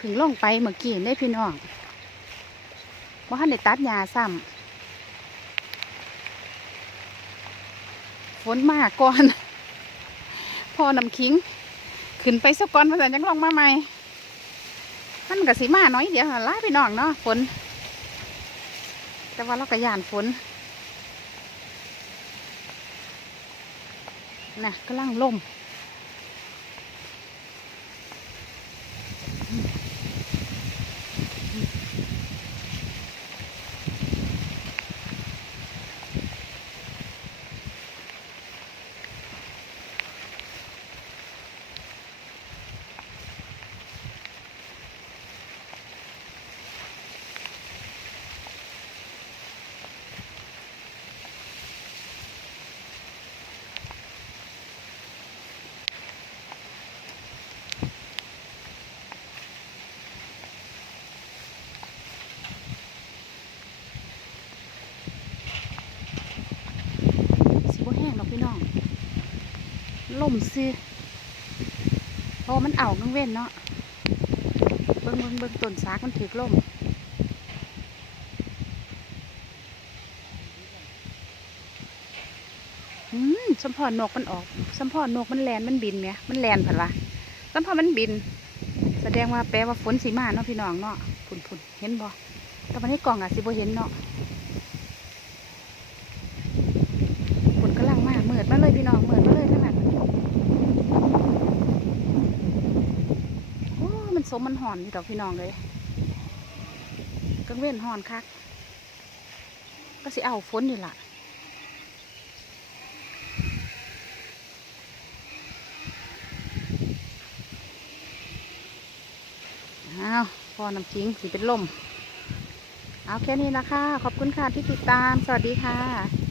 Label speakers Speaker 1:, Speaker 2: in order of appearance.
Speaker 1: พึ่งลงไปเมื่อกี้ได้พี่น้องว่าท่านได้ตัดหญ้าซ้ำฝนมากก่อน พอน้ำคิง ขึ้นไปสักก่อนภาษายังลงมาใหม่มันก็สิมาน้อยเดียวล่ะพี่น้องเนาะฝน แต่ว่าเราก็ย่านฝนน่ะกำลังล่ม พี่น้องล่มซิเพราะมันเอากังเว้นเนาะเบิ่งเบิ่งเบิ่งต้นสากมันถือล่มอืมสัมพอนกมันออกสัมพอนกมันแลนมันบินเนี่ยมันแลนผันวะสัมพอมันบิน แสดงว่าแปลว่าฝนสีมาเนาะพี่น้องเนาะพุ่นพุ่นเห็นบ่แต่วันนี้กล่องอะสิบ่เห็นเนาะ ฝนกำลังมาเมือดมาเลยพี่น้องเมือดมาเลยทั้งนั้นโอ้ มัน สมมันห่อนพี่ดอกพี่น้องเลยกังเว้นห่อนคัก ก็สิเอาฝนนี่ล่ะอ้าวพอน้ำคิงสิเป็นลม เอาแค่นี้นะคะ ขอบคุณค่ะที่ติดตาม สวัสดีค่ะ